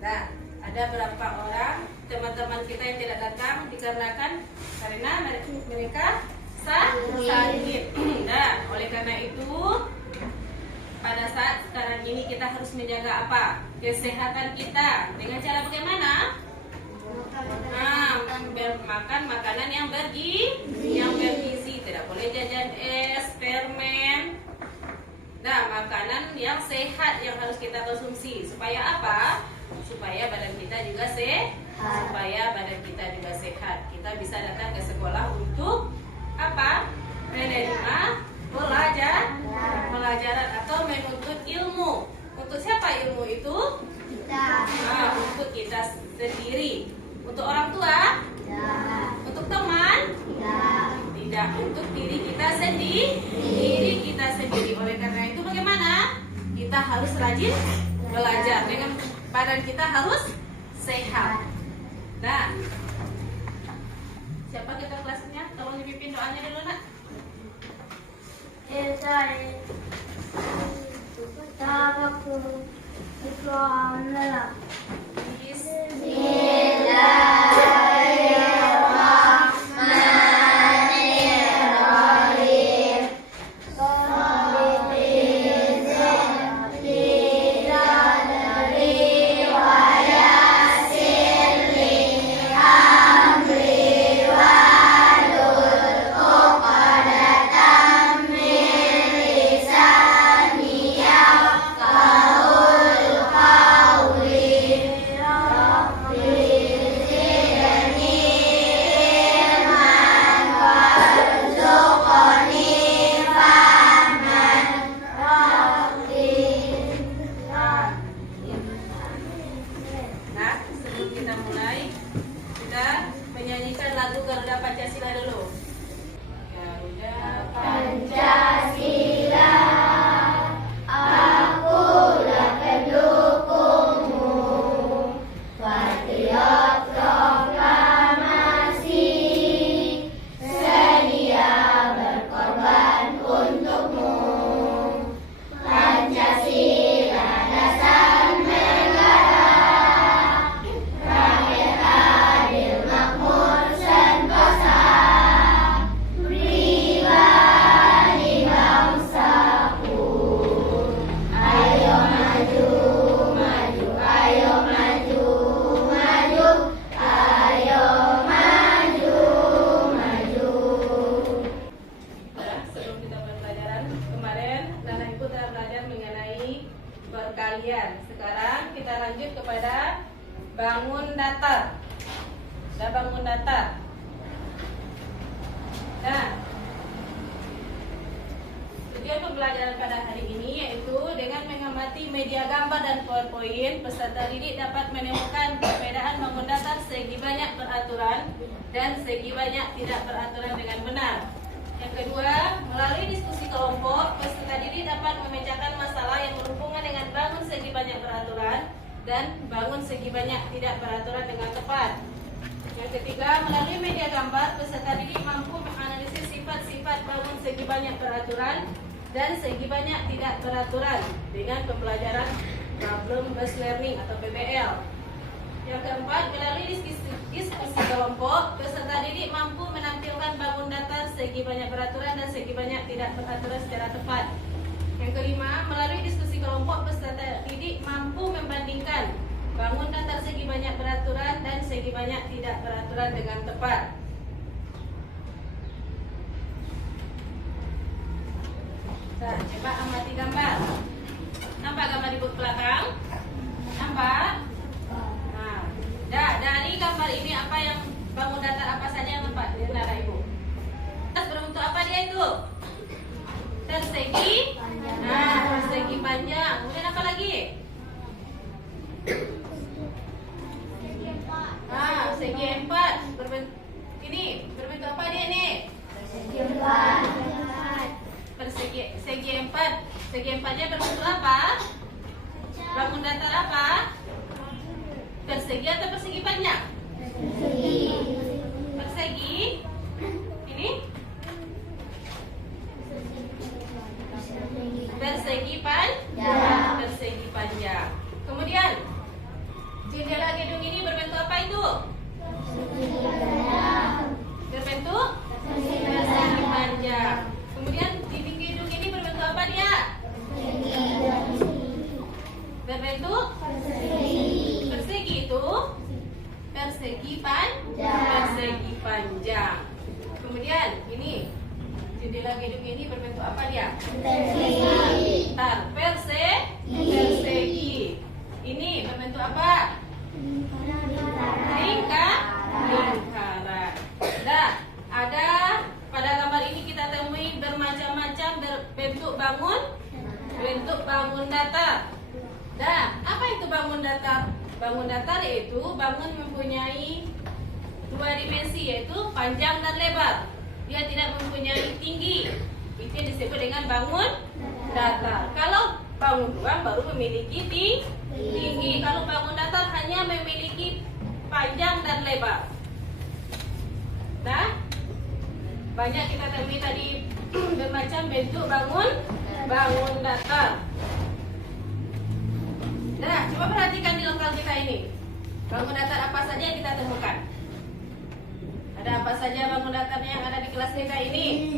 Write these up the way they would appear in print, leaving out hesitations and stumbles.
Nah, ada berapa orang teman-teman kita yang tidak datang dikarenakan karena mereka sakit. Nah, oleh karena itu pada saat sekarang ini kita harus menjaga apa? Kesehatan kita. Dengan cara bagaimana? Nah, makan makanan yang bergizi. Tidak boleh jajan es, permen. Nah, makanan yang sehat yang harus kita konsumsi. Supaya apa? Supaya badan kita juga sehat. Kita bisa datang ke sekolah untuk apa? Menerima pelajaran atau menuntut ilmu. Untuk siapa ilmu itu? Nah, untuk kita sendiri. Untuk orang tua? Untuk teman? Tidak. Untuk diri kita sendiri. Oleh karena itu bagaimana? Kita harus rajin belajar. Dengan badan kita harus sehat. Nah, siapa kita kelasnya? Tolong dipimpin doanya dulu, Nak. Menyanyikan lagu Garuda Pancasila dulu. Garuda Pancasila, akulah pendukungmu, patriot proklamasi, sedia berkorban untukmu. Pancasila dasar negara, rakyat adil makmur sentosa, pribadi bangsaku. Ayo maju, maju, ayo maju, maju, ayo maju, maju. Sebelum kita mulai pelajaran kemarin, Nana Ibu telah belajar mengenai perkalian. Sekarang kita lanjut kepada bangun datar. Sudah bangun datar. Nah, tujuan pembelajaran pada hari ini yaitu dengan mengamati media gambar dan PowerPoint, peserta didik dapat menemukan perbedaan bangun datar segi banyak beraturan dan segi banyak tidak beraturan dengan benar. Yang kedua, melalui diskusi kelompok, peserta didik dapat memecahkan masalah yang berhubungan dengan bangun segi banyak beraturan dan bangun segi banyak tidak beraturan dengan tepat. Yang ketiga, melalui media gambar, peserta didik mampu menganalisis sifat-sifat bangun segi banyak beraturan dan segi banyak tidak beraturan dengan pembelajaran problem based learning atau PBL. Yang keempat, melalui diskusi kelompok, peserta didik mampu menampilkan bangun datar segi banyak beraturan dan segi banyak tidak beraturan secara tepat. Yang kelima, melalui diskusi kelompok, peserta didik mampu membandingkan bangun datar segi banyak beraturan dan segi banyak tidak beraturan dengan tepat. Nah, coba amati gambar. Nampak gambar di buku belakang? Nampak? Nah, dari gambar ini apa yang bangun datar apa saja yang nampak di Nana Ibu? Terus berbentuk apa dia itu? Persegi. Nah, persegi panjang. Kemudian apa lagi? Nah, segi empat. Berbentuk apa dia ini? Persegi empat. Segi empat. Segi empatnya berbentuk apa? Bangun datar apa? Persegi atau persegi panjang? Persegi. Ini? Persegi panjang. berbentuk persegi itu persegi panjang. Kemudian ini jendela gedung ini berbentuk apa dia? Persegi. Persegi. Ini berbentuk apa? Lingkaran. Nah, ada pada gambar ini kita temui bermacam-macam bentuk bangun datar. Nah, apa itu bangun datar? Bangun datar yaitu bangun mempunyai dua dimensi, yaitu panjang dan lebar. Dia tidak mempunyai tinggi. Itu yang disebut dengan bangun datar. Kalau bangun ruang baru memiliki tinggi. Kalau bangun datar hanya memiliki panjang dan lebar. Nah, banyak kita temui tadi bermacam bentuk bangun datar. Nah, coba perhatikan di lokal kita ini. Bangun datar apa saja yang kita temukan? Ada apa saja bangun datar yang ada di kelas kita ini?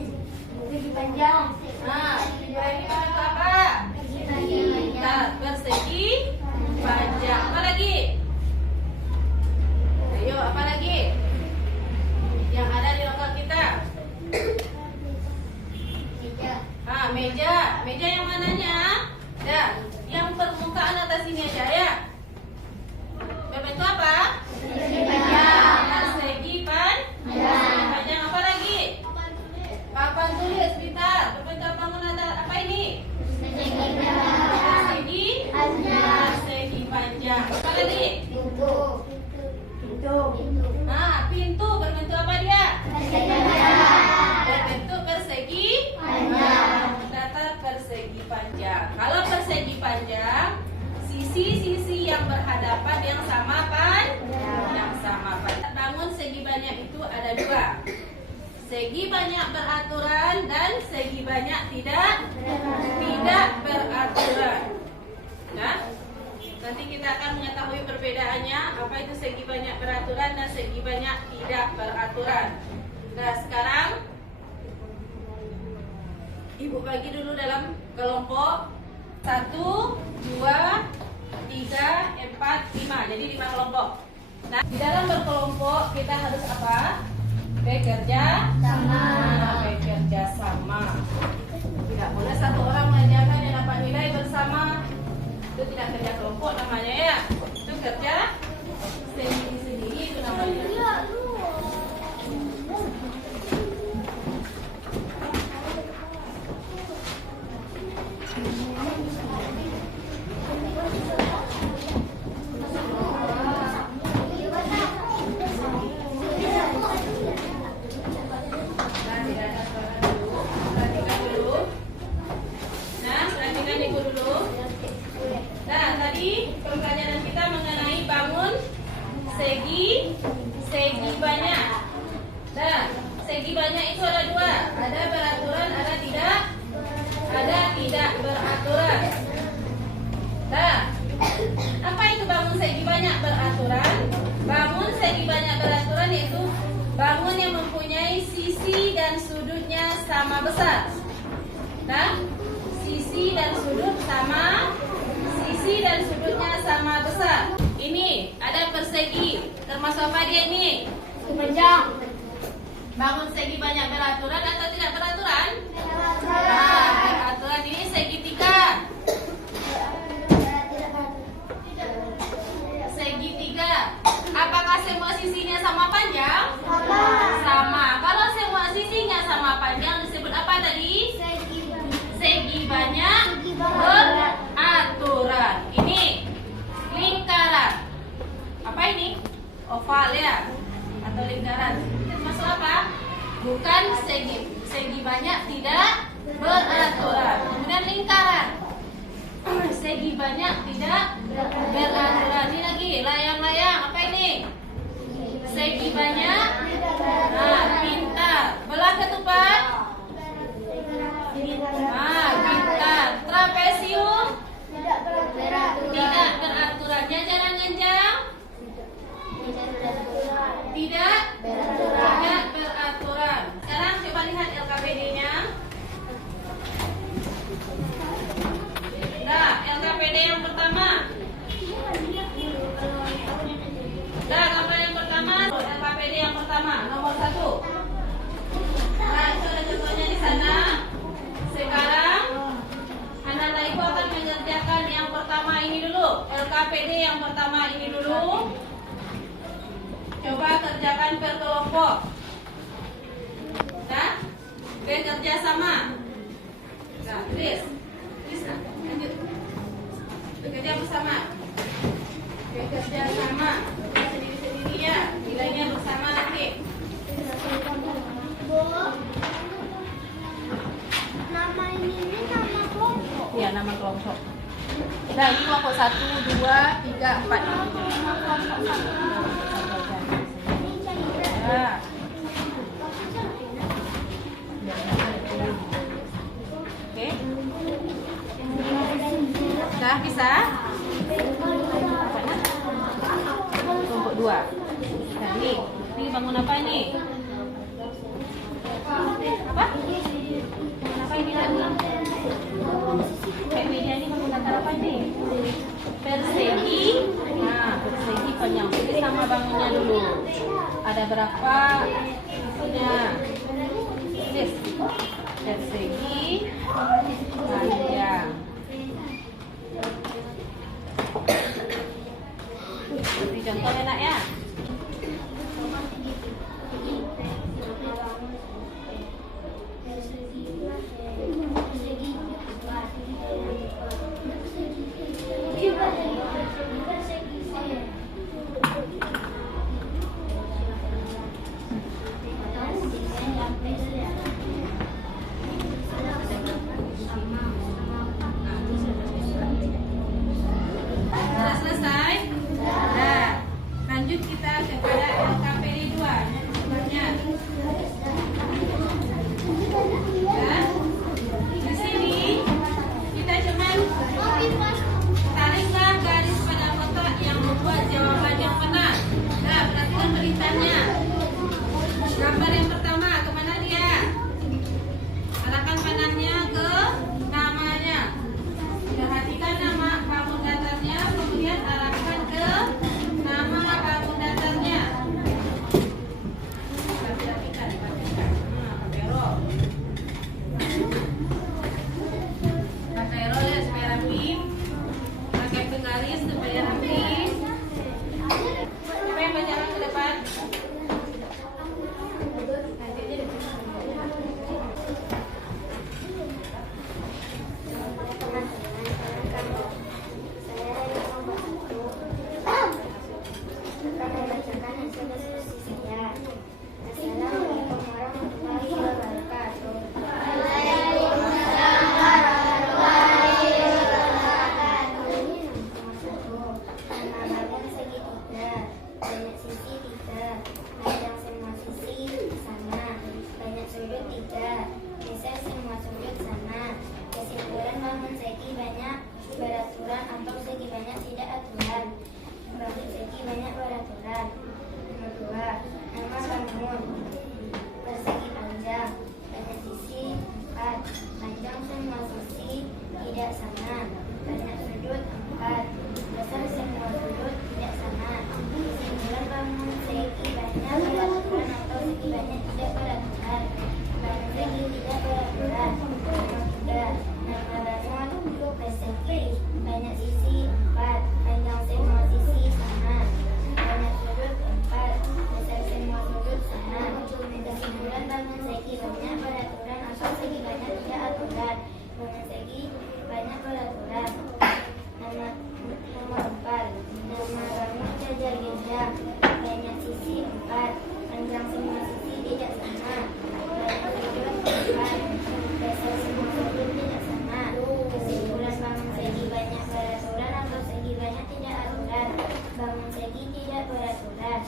Persegi panjang. Nah, ini bentuk apa? Nah, persegi panjang. Apa lagi? Ayo, apa lagi? Yang ada di lokal kita? Meja. Meja yang mananya? Dan yang permukaan atas ini aja ya. Berbentuk apa? Persegi panjang. Apa lagi? Papan tulis, pintar. Berbentuk bangun datar apa ini? Persegi panjang. Apa lagi? Pintu. Nah, pintu berbentuk apa dia? Berbentuk persegi panjang. Datar persegi panjang. Kalau persegi panjang, sisi-sisi yang berhadapan yang sama Bangun segi banyak itu ada dua. Segi banyak beraturan dan segi banyak tidak beraturan. Nah, nanti kita akan mengetahui perbedaannya, apa itu segi banyak beraturan dan segi banyak tidak beraturan. Nah, sekarang Ibu bagi dulu dalam kelompok 1, 2, 3, 4, 5. Jadi 5 kelompok. Nah, di dalam berkelompok kita harus apa? Bekerja sama. Tidak boleh satu orang mengerjakan yang dapat nilai bersama. Itu tidak kerja kelompok namanya ya. Itu kerja sendiri-sendiri itu namanya. Segi banyak. Nah, segi banyak itu ada dua. Ada beraturan, ada tidak beraturan. Nah, apa itu bangun segi banyak beraturan? Bangun segi banyak beraturan yaitu bangun yang mempunyai sisi dan sudutnya sama besar. Nah, sisi dan sudutnya sama besar. Ini ada persegi. Termasuk apa dia ini? Panjang. Bangun segi banyak beraturan atau tidak beraturan? Nah, beraturan ini segitiga. Segitiga. Apakah semua sisinya sama panjang? Sama. Kalau semua sisinya sama panjang disebut apa tadi? Segi banyak beraturan. Ini lingkaran. Apa ini? Oval ya? Atau lingkaran. Itu maksud apa? Bukan segi banyak tidak beraturan. Kemudian lingkaran. Segi banyak tidak beraturan. Ini lagi layang-layang. Apa ini? Segi banyak. Nah, pintar. Belah ketupat. Nah, pintar. Trapesium. Tidak beraturan. Jajaran ganjang. Tidak beraturan. Sekarang coba lihat LKPD-nya. Nah, LKPD yang pertama LKPD yang pertama ini dulu. Coba kerjakan per kelompok. Nah, oke, kerja sama. Nah, tulis. Nah, lanjut. Bekerja bersama. Oke, kerja sama. Kerja sendiri-sendiri ya. Nilainya bersama nanti. Nama ini nama kelompok. Ya, nama kelompok. Nah, ini kelompok 1, 2, 3, 4. Ya. Oke. Nah, bisa? Kelompok 2. Nah, ini bangun apa ini? Apa? Apa ini lagi? Kayak media ini menggunakan apa ini? Persegi. Nah, persegi panjang. Jadi sama bangunnya dulu. Ada berapa? Punya. Yes. Persegi panjang. Seperti contoh enak ya. Sudah selesai? Nah, lanjut kita kepada LKPD 2. Sebenarnya. Nah, di sini kita cuman tariklah garis pada kotak yang membuat jawaban yang benar. Nah, perhatikan perintahnya. Gambar yang pertama, kemana dia? Arahkan panahnya ke namanya. Perhatikan nama bangun datarnya, kemudian arahkan ke nama bangun datarnya. Perhatikan. Nah, pakai roll. Pakai roll ya supaya rapi. Pakai penggaris supaya rapi. Siapa yang berjalan ke depan? Nanti aja deh. Assalamualaikum warahmatullahi wabarakatuh. Nama bangun segi 3, banyak sisi 3, panjang semua sisi sama, banyak sudut 3, geser semua sudut sama. Kesimpulan bangun segi banyak beraturan atau segi banyak tidak aturan. Bangun segi banyak beraturan. Nomor 2, nama bangun persegi panjang, banyak sisi 4, panjang semua sisi tidak sama, banyak sudut 4, besar semua sudut tidak sama. Kesimpulan bangun segi banyak beraturan atau segi banyak tidak beraturan. Bangun segi tidak beraturan. Nomor 3, nama bangun persegi banyak sisi 4, panjang semua sisi sama, banyak sudut 4, besar semua sudut sama. Kesimpulan bangun segi banyak beraturan atau segi banyak tidak aturan. Bangun segi banyak beraturan. Nomor 4, nama bangun jajar-jajar, banyak sisi 4, panjang semua sisi tidak sama, banyak sudut 4, besar semua sudut tidak sama. Kesimpulan bangun segi banyak beraturan atau segi banyak tidak aturan. Bangun segi tidak beraturan.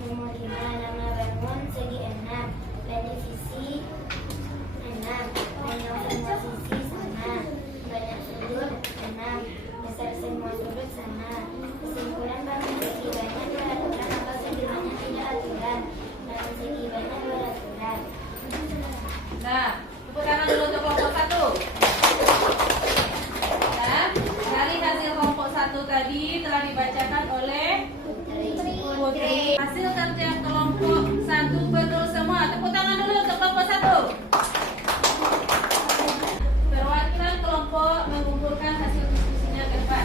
Nomor 5, nama bangun segi 6, banyak sisi 6, panjang semua sisi sama, banyak sudut 6, besar semua sudut sama. Kesimpulan bangun segi banyak beraturan atau segi banyak tidak aturan. Bangun segi banyak beraturan. Nah, tepuk tangan dulu untuk kelompok 1. Nah, dari hasil kelompok 1 tadi telah dibacakan oleh Putri. Hasil kerja kelompok 1 betul semua. Tepuk tangan dulu untuk kelompok 1. Perwakilan kelompok mengumpulkan hasil diskusinya ke depan.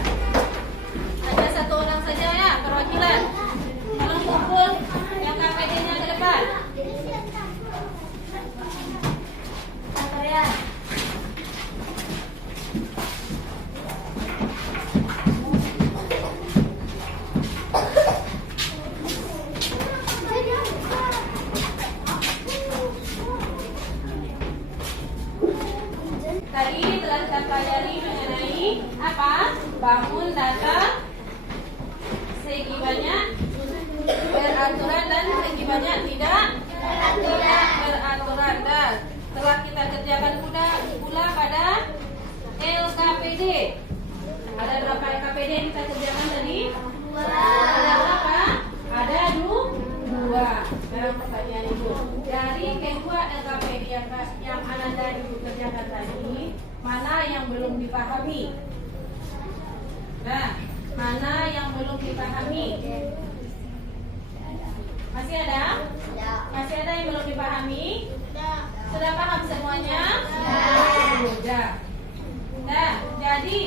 bangun datar segi banyak beraturan dan segi banyak tidak beraturan. Dan telah kita kerjakan pula pada LKPD. Ada berapa LKPD yang kita kerjakan tadi? Ada berapa? Ada dua. Sekarang pertanyaan ibu, dari kedua LKPD yang Ananda ibu kerjakan tadi, mana yang belum dipahami? Nah, mana yang belum dipahami? Masih ada? Masih ada yang belum dipahami? Sudah paham semuanya? Sudah. Nah, jadi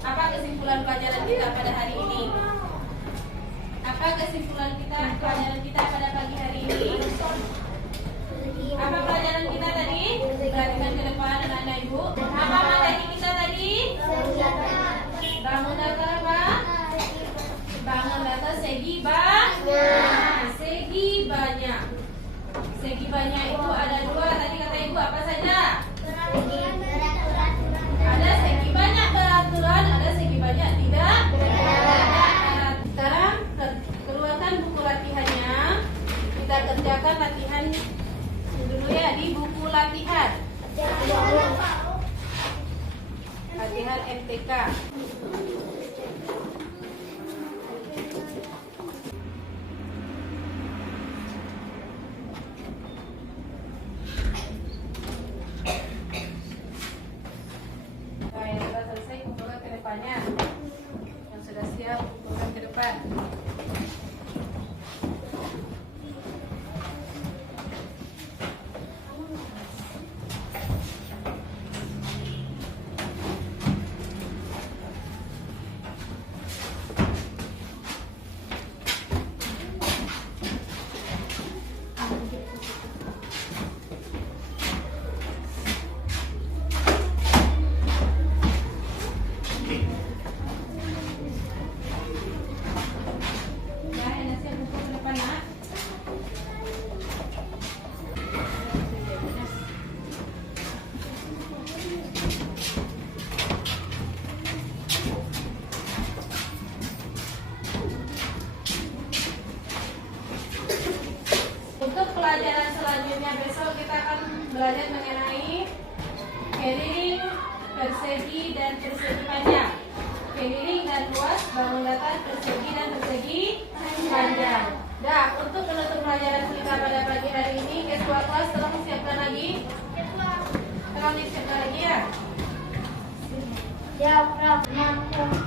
apa kesimpulan pelajaran kita pada hari ini? Apa kesimpulan pelajaran kita pada pagi hari ini? Apa pelajaran kita tadi? Perhatikan ke depan anak-anak ibu. Apa materi kita tadi? Bangun datar apa? Bangun datar segi segi banyak. Segi banyak itu ada dua. Tadi kata ibu apa saja? Ada segi banyak beraturan, ada segi banyak tidak beraturan. Sekarang keluarkan buku latihannya. Kita kerjakan latihan dulu ya di buku latihan. Latihan MTK. Nah, yang sudah selesai kumpulkan ke depannya. Yang sudah siap kumpulkan ke depan. Untuk pelajaran selanjutnya besok kita akan belajar mengenai keliling, persegi dan persegi panjang. Keliling dan luas, bangun datar, persegi dan persegi panjang. Dah, untuk menutup pelajaran kita pada pagi hari ini, ketua kelas tolong siapkan lagi. Tolong disiapkan lagi ya. Ya, Prof.